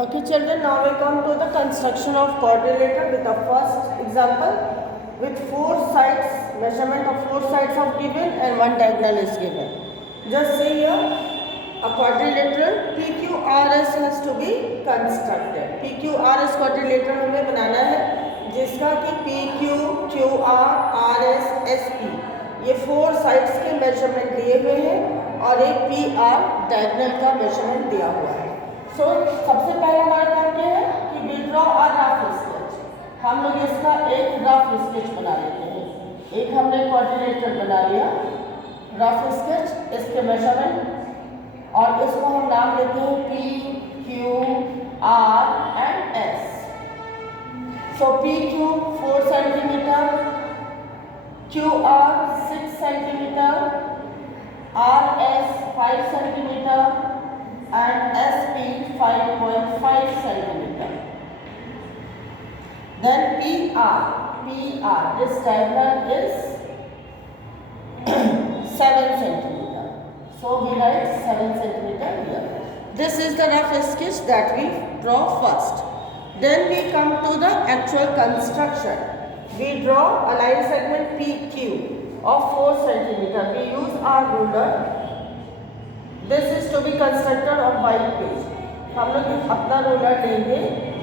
Okay, children, now we come to the construction of quadrilateral with the first example with four sides, measurement of four sides of given and one diagonal is given. Just say here, a quadrilateral PQRS has to be constructed. PQRS quadrilateral हमें बनाना है जिसका कि PQ, QR, RS, SP ये four sides के measurement दिए हुए हैं और एक PR डायगोनल का मेजरमेंट दिया हुआ है. सो सबसे पहले हमारा काम क्या है कि we draw a rough sketch. हम लोग इसका एक रफ स्केच बना लेते हैं. एक हमने क्वाड्रिलेटरल बना लिया रफ स्केच, इसके मेजरमेंट और इसको हम नाम लेते हैं P, Q, R and S. So PQ 4 centimetre, QR 6 centimetre, RS 5 centimetre and SP 5.5 centimeter. Then PR, this diagonal is 7 centimeter. So we write 7 centimeter here. This is the rough sketch that we draw first. Then we come to the actual construction. We draw a line segment PQ of 4 centimeter. We use our ruler. This is to be constructed on white page. हम लोग अपना roller लेंगे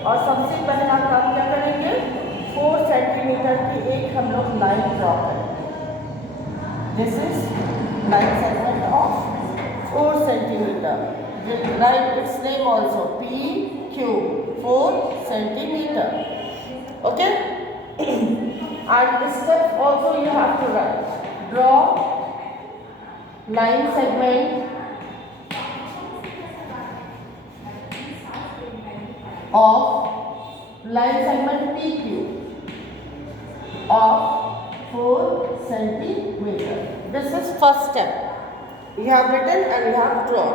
और सबसे पहला काम क्या करेंगे, 4 सेंटीमीटर की एक हम लोग लाइन ड्रॉ करेंगे. This is line segment of 4 centimetre. Right its name also PQ 4 centimetre. Okay, and step also you have to write. Draw line segment of line segment PQ of 4 centimeter. This is first step. You have written and you have drawn.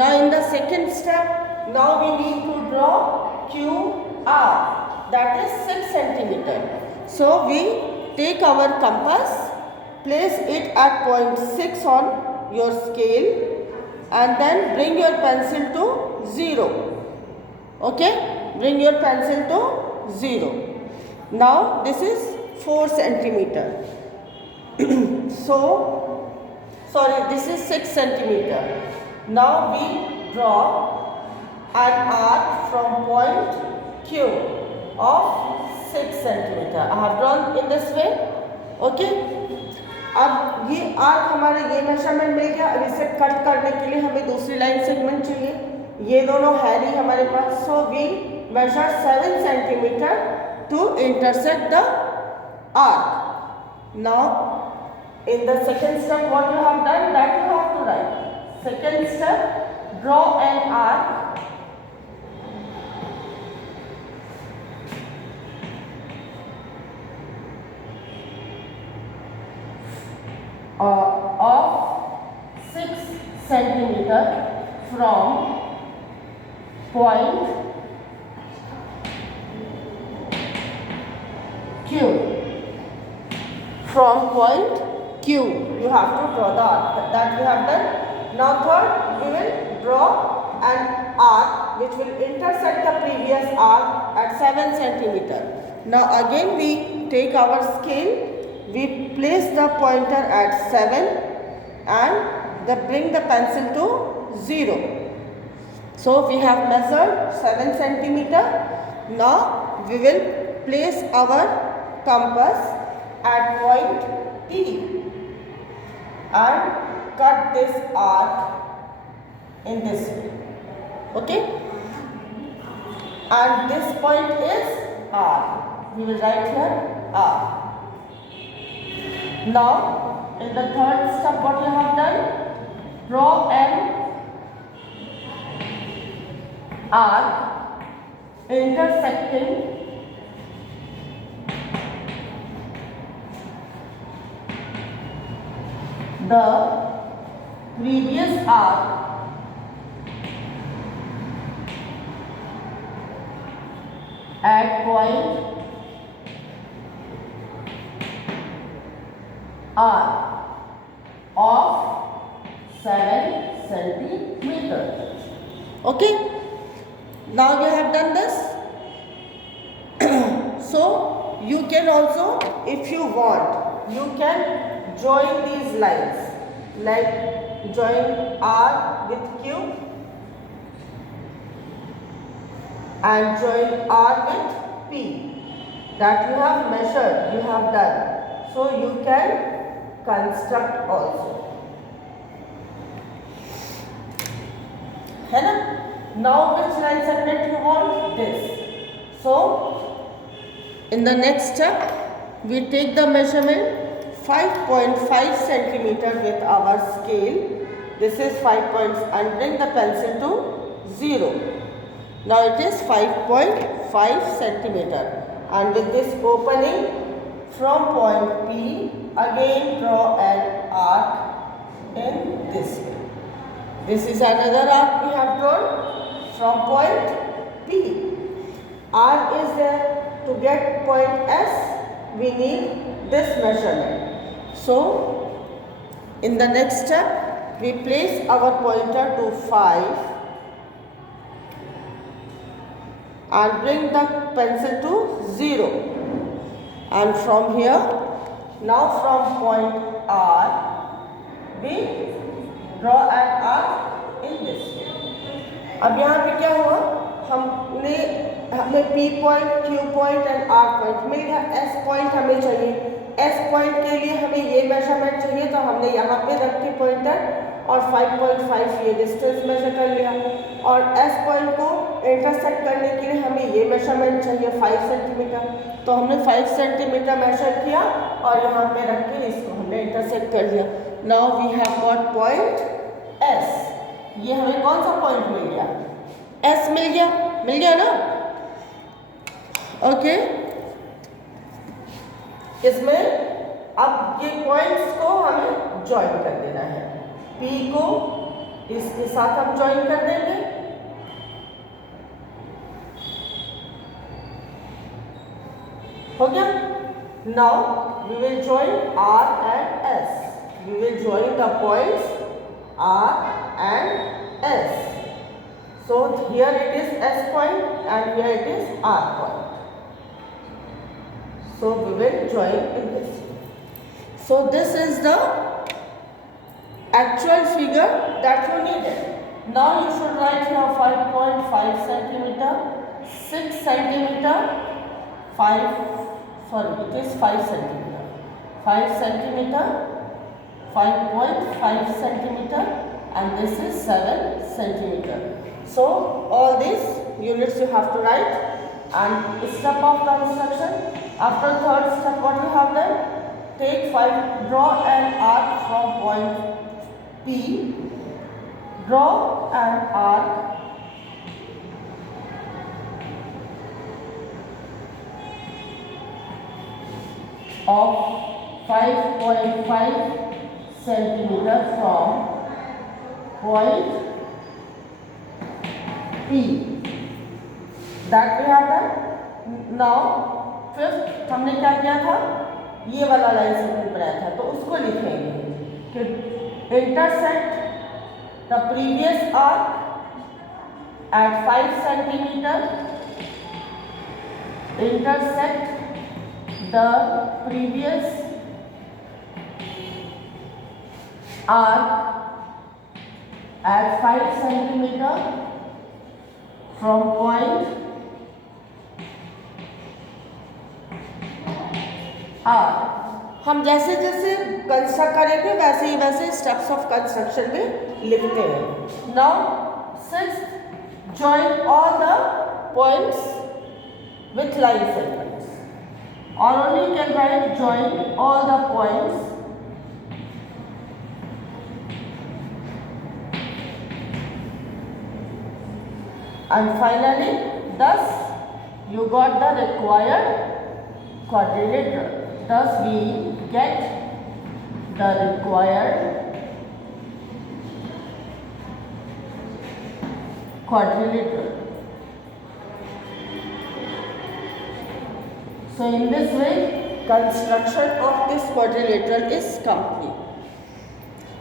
Now in the second step, now we need to draw QR, that is 6 centimeter. So we take our compass, place it at point 6 on your scale and then bring your pencil to 0. Okay, bring your pencil to 0. Now this is 4 centimeter. So sorry, this is 6 centimeter. Now we draw an arc from point Q of 6 centimeter. I have drawn in this way. Okay, अब ये arc हमारा ये measurement मिल गया. अब इसे cut करने के लिए हमें दूसरी लाइन सेगमेंट चाहिए. ये दोनों है नहीं हमारे पास. So we measure 7 centimetre to intersect the arc. Now in the second step what you have done, that you have to write. Second step, draw an arc of 6 centimeter from point Q. From point Q you have to draw the arc. That we have done. Now third, we will draw an arc which will intersect the previous arc at 7 centimeter. Now again we take our scale, we place the pointer at 7 and bring the pencil to 0. So we have measured 7 centimeter. Now we will place our compass at point T and cut this arc in this way. Okay, and this point is R. We will write here R. Now in the third step, what you have done, draw an arc intersecting the previous arc at point R of 7 centimeter. Okay. Now you have done this. So you can also, if you want, you can join these lines, like join R with Q and join R with P. That you have measured, you have done. So you can construct also. है ना? Now which line segment you want? This. So in the next step, we take the measurement 5.5 centimeter with our scale. This is 5 points, and bring the pencil to 0. Now it is 5.5 centimeter, and with this opening from point P, again draw an arc in this way. This is another arc we have drawn from point P. R is there. To get point S, we need this measurement. So in the next step, we place our pointer to 5 and bring the pencil to 0. And from here, now from point R, we draw an arc in this way. अब यहाँ पे क्या हुआ? हमें P point, Q point and R point मिल गया. S point हमें चाहिए. S पॉइंट के लिए हमें ये मेजरमेंट चाहिए, तो हमने यहाँ पे रख के पॉइंटर और 5.5 ये डिस्टेंस मेजर कर लिया. और S पॉइंट को इंटरसेक्ट करने के लिए हमें ये मेजरमेंट चाहिए 5 सेंटीमीटर. तो हमने 5 सेंटीमीटर मेजर किया और यहाँ पे रख के इसको हमने इंटरसेक्ट कर लिया. Now we have got point S. ये हमें कौन सा पॉइंट मिल गया? S मिल गया ना? ओके. इसमें अब ये पॉइंट्स को हमें ज्वाइन कर देना है. P को इसके साथ हम ज्वाइन कर देंगे. हो गया. Now we will join R and S. We will join the points R and S. So here it is S point and here it is R point. So we will join in this. So this is the actual figure that you needed. Now you should write here 5.5 centimeter, 6 centimeter, 5 centimeter, 5 centimeter, 5.5 centimeter, and this is 7 centimeter. So all these units you have to write. And step of construction, after third step, what you have done? Take 5, draw an arc from point P, draw an arc of 5.5 centimeter from point P. That we have done. Now fifth हमने क्या किया था? ये वाला line segment बनाया था, तो उसको लिखेंगे कि intersect the previous arc eight 5 centimetre, intersect the previous arc at 5 centimeter from point R. हम जैसे जैसे कंस्ट्रक्ट करेंगे वैसे ही वैसे स्टेप्स ऑफ कंस्ट्रक्शन में लिखते हैं. Now sixth, join all the points with line segments. और only you can write join all the points and finally thus you got the required quadrilateral. Thus we get the required quadrilateral. So in this way construction of this quadrilateral is complete.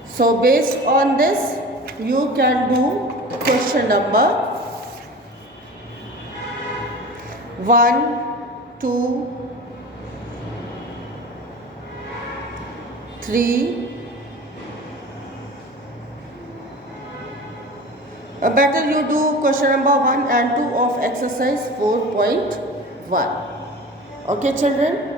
So based on this you can do question number 1, 2, 3. Better you do question number 1 and 2 of exercise 4.1. Okay children.